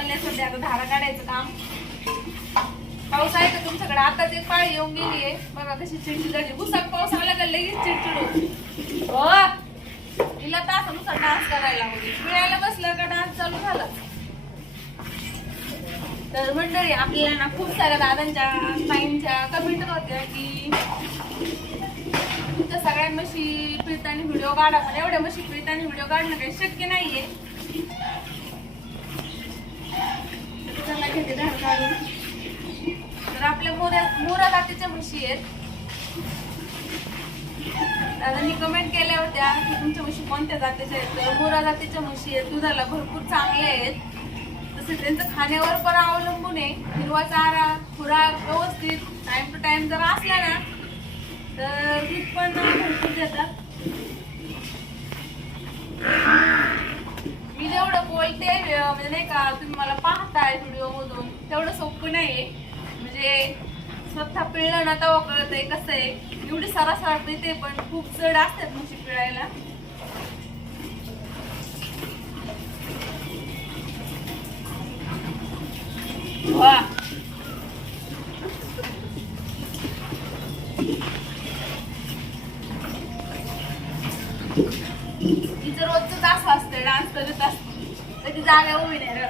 चालले सध्या आता धारा काढायचं काम. पाऊस आहे का तुमच्याकडे? आताच एक पाळी येऊन गेली आहे बघा कशी चिडचिड झाली. पुस्तक पाऊस आला का लगेच चिडचिड होती. हो तिला तासानुसार डान्स करायला लागली. खेळायला बसलं का डान्स चालू झाला. तर मंडळी आपल्याला ना खूप साऱ्या दादांच्या ताईंच्या कमेंट होत्या की तुमच्या सगळ्या म्हशी पिळताना व्हिडिओ काढा. पण एवढ्या म्हशी पिळताना व्हिडिओ काढणं काही शक्य नाहीये. घेते धार काढून. तर आपल्या मोरा जातीच्या म्हशी आहेत. दादांनी कमेंट केल्या होत्या की तुमच्या म्हशी कोणत्या जातीच्या आहेत. तर मोरा जातीच्या म्हशी आहेत. दुधाला भरपूर चांगले आहेत. तसं त्यांचं खाण्यावर पण अवलंबून आहे. हिरवा चारा खुराक व्यवस्थित टाइम टू टाइम जर असला ना तर दूध पण भरपूर देतात. मी जेवढं बोलते म्हणजे नाही का तुम्ही मला पाहताय व्हिडिओ मधून तेवढं सोपं नाहीये. म्हणजे स्वतः पिळलं ना तेव्हा कळत आहे कसं आहे. एवढी सरासर पिळते पण खूप जड असतात म्हशी पिळायला. वा तिचं रोजच तास असते डान्स करत असते तर ती जागा उभी नाही र.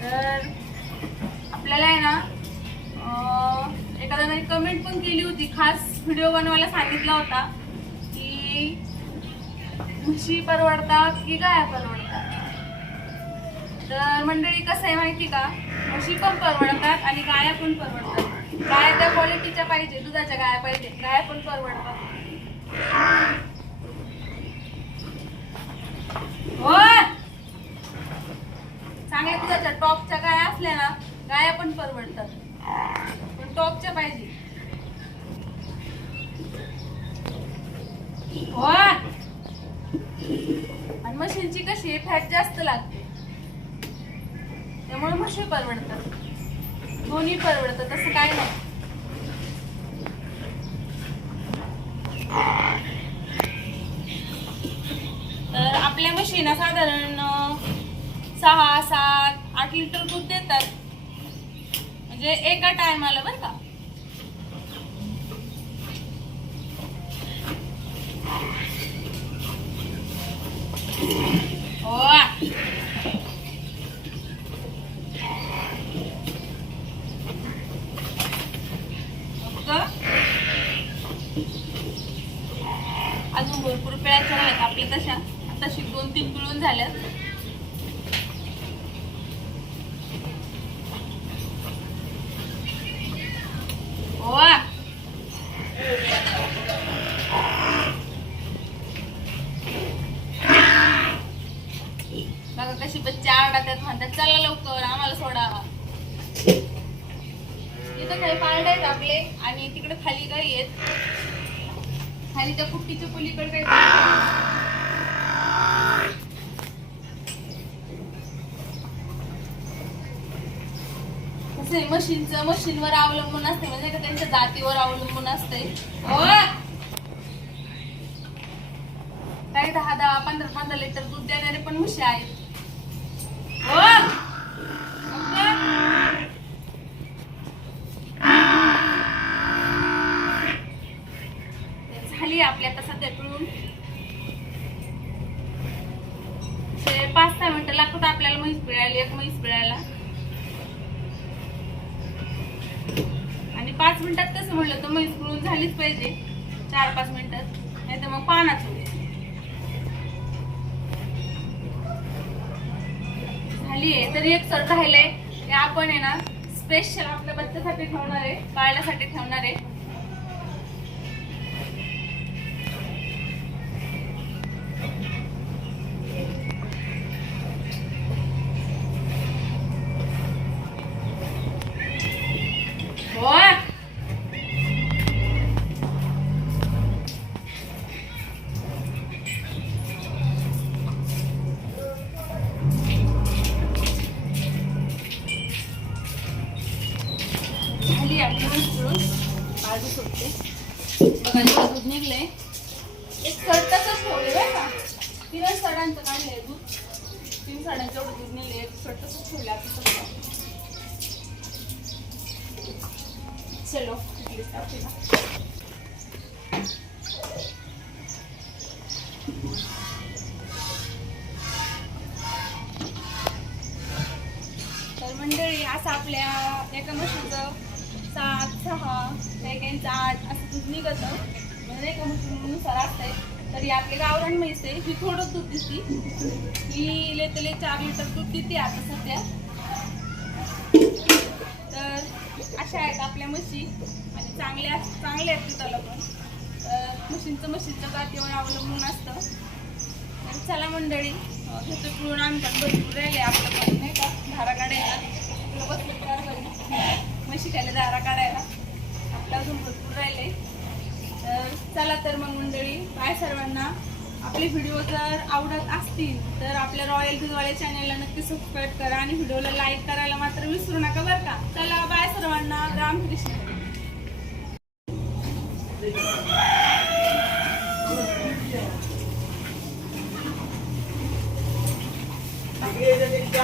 तर आपल्याला आहे ना एखाद्याने कमेंट पण केली होती. खास व्हिडिओ बनवायला सांगितला होता की म्हशी परवडतात की गाया परवडतात. तर मंडळी कसं आहे माहिती का म्हशी पण परवडतात आणि गाया पण परवडतात. गाया त्या क्वालिटीच्या पाहिजे दुधाच्या गाया पाहिजे. गाया पण परवडतात. हो चांगल्या दुधाच्या टॉपच्या गाया असल्या ना गाया पण परवडतात. पण टॉपच्या पाहिजे. हो आणि म्हशींची कशी फॅट जास्त लागते त्यामुळे म्हशी परवडतात. दोन्ही परवडतात तसं काय नाही. तर आपल्या म्हशीना साधारण 6, 7, 8 लिटर दूध देतात. म्हणजे एका टायमाला बरं का. हो अजून भरपूर पिळायच्या आहेत आपल्या तशा. तशी 2-3 पिळून झाल्यात. हो बघा कशी बच्चे आरडातात म्हणतात चला लवकर आम्हाला सोडा. इथं काही पारडे आहेत आपले आणि तिकडे खाली गाई आहेत. खाली त्या कुट्टीच्या पलीकडे काही मशीनवर अवलंबून असते. म्हणजे का त्यांच्या जातीवर अवलंबून असते. काही 10-10, 15-15 लिटर दूध देणारे पण म्हशी आहेत. झाली आपली आता सध्या पिळून. 5-6 मिनिटं लागतात आपल्याला म्हैस पिळायला. एक म्हैस पिळायला आणि 5 मिनिटात कसं म्हणलं तर म्हैस पिळून झालीच पाहिजे. 4-5 मिनिटात नाही तर मग पानाच होईल. झालीये तरी एक सर राहिलंय ते आपण आहे ना स्पेशल आपल्या बच्च्यासाठी ठेवणार आहे. पाळण्यासाठी ठेवणार आहे. काढू शकते. बघा इथं दूध निघलंय. एक सड तसंच ठेवले बरं का. 3 सडांचं काढलंय दूध. 3 सडांचं एवढं दूध निघले. एक सड तसंच ठेवले आता सगळं. चलो तर मंडळी असं आपल्या एका म्हशीचं 7, 6 काही 8 असं दूध निघतं. म्हणजे एका म्हशीनुसार असतंय. तरी आपली गावरान म्हैस आहे ही थोडं दूध देते. ही लेतले 4 लिटर दूध देते आता सध्या. तर अशा आहेत आपल्या म्हशी आणि चांगल्या आहेत दुधाला पण. तर म्हशींच्या जातीवर अवलंबून असतं. तर चला मंडळी घेतो पिळून. आम्ही पण भरपूर राहिले आपलं पण नाही का धारा काढायला. आपलं बसलं म्हशी खायला धारा काढायला आपलं अजून भरपूर राहिले. तर चला तर मग मंडळी बाय सर्वांना. आपले व्हिडिओ जर आवडत असतील तर आपल्या रॉयल दूधवाले चॅनलला नक्की सबस्क्राईब करा आणि व्हिडिओला लाईक करायला मात्र विसरू नका बरं का. चला बाय सर्वांना. रामकृष्ण. क्या